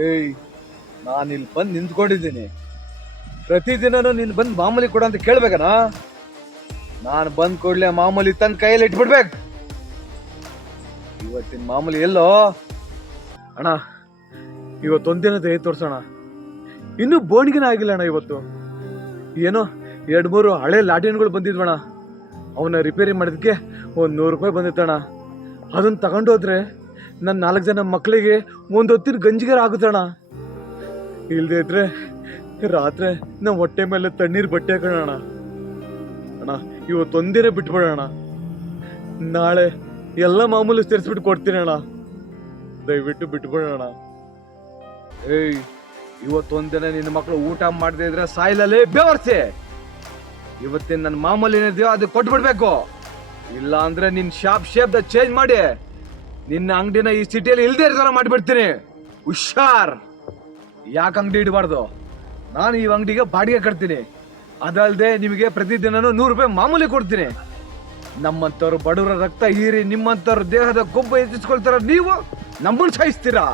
ಏಯ್ ನಾನು ಇಲ್ಲಿ ಬಂದು ನಿಂತ್ಕೊಂಡಿದ್ದೀನಿ. ಪ್ರತಿದಿನನೂ ನೀನು ಬಂದು ಮಾಮೂಲಿ ಕೊಡ ಅಂತ ಕೇಳ್ಬೇಕನಾ? ನಾನು ಬಂದು ಕೊಡ್ಲೆ ಮಾಮೂಲಿ ತನ್ನ ಕೈಯಲ್ಲಿ ಇಟ್ಬಿಡ್ಬೇಕು. ಇವತ್ತಿನ ಮಾಮೂಲಿ ಎಲ್ಲೋ? ಅಣ್ಣ ಇವತ್ತೊಂದಿನ ದಯ ತೋರ್ಸೋಣ. ಇನ್ನೂ ಬೋಣಿಗೆನ ಆಗಿಲ್ಲ ಅಣ್ಣ ಇವತ್ತು. ಏನೋ ಎರಡು ಮೂರು ಹಳೆ ಲಾಟಿನ್ಗಳು ಬಂದಿದ್ವಣ ಅವನ್ನ ರಿಪೇರಿ ಮಾಡೋದಕ್ಕೆ ಒಂದು ನೂರು ರೂಪಾಯಿ ಬಂದಿತ್ತಣ್ಣ. ಅದನ್ನ ತಗೊಂಡು ಹೋದ್ರೆ ನನ್ನ ನಾಲ್ಕು ಜನ ಮಕ್ಕಳಿಗೆ ಒಂದು ಹೊತ್ತಿನ ಗಂಜಿಗಾರ ಆಗುತ್ತಣ್ಣ. ಇಲ್ಲದೆ ಇದ್ರೆ ರಾತ್ರಿ ನಮ್ಮ ಹೊಟ್ಟೆ ಮೇಲೆ ತಣ್ಣೀರು ಬಟ್ಟೆ ಹಾಕೋಣ ಅಣ್ಣ ಇವತ್ತೊಂದಿನ ಬಿಟ್ಬಿಡೋಣ. ನಾಳೆ ಎಲ್ಲ ಮಾಮೂಲಿ ಸೇರಿಸ್ಬಿಟ್ಟು ಕೊಡ್ತೀನಿ ಅಣ್ಣ ದಯವಿಟ್ಟು ಬಿಟ್ಬಿಡೋಣ. ಏಯ್ ಇವತ್ತೊಂದಿನ ನಿನ್ನ ಮಕ್ಕಳು ಊಟ ಮಾಡದೇ ಇದ್ರೆ ಸಾಯಿಲಲ್ಲೇ ಬೇವರ್ಸಿ. ಇವತ್ತಿನ ನನ್ನ ಮಾಮೂಲಿ ಏನಿದೆಯೋ ಅದು ಕೊಟ್ಬಿಡ್ಬೇಕು. ಇಲ್ಲ ಅಂದ್ರೆ ನಿನ್ ಶಾಪ್ ಶೇಪ್ ಚೇಂಜ್ ಮಾಡಿ. ನಿನ್ನ ಅಂಗಡಿನ ಈ ಸಿಟಿಯಲ್ಲಿ ಇಲ್ದೇ ಇರೋ ಥರ ಮಾಡಿಬಿಡ್ತೀನಿ. ಹುಷಾರ್. ಯಾಕೆ ಅಂಗಡಿ ಇಡಬಾರ್ದು? ನಾನು ಈ ಅಂಗಡಿಗೆ ಬಾಡಿಗೆ ಕಟ್ತೀನಿ. ಅದಲ್ಲದೆ ನಿಮಗೆ ಪ್ರತಿದಿನನೂ ನೂರು ರೂಪಾಯಿ ಮಾಮೂಲಿ ಕೊಡ್ತೀನಿ. ನಮ್ಮಂಥವ್ರು ಬಡವರ ರಕ್ತ ಹೀರಿ ನಿಮ್ಮಂಥವ್ರು ದೇಹದ ಕೊಬ್ಬು ಹೆಚ್ಚಿಸ್ಕೊಳ್ತಾರ ನೀವು ನಮ್ಮನ್ನು ಸಾಯಿಸ್ತೀರಾ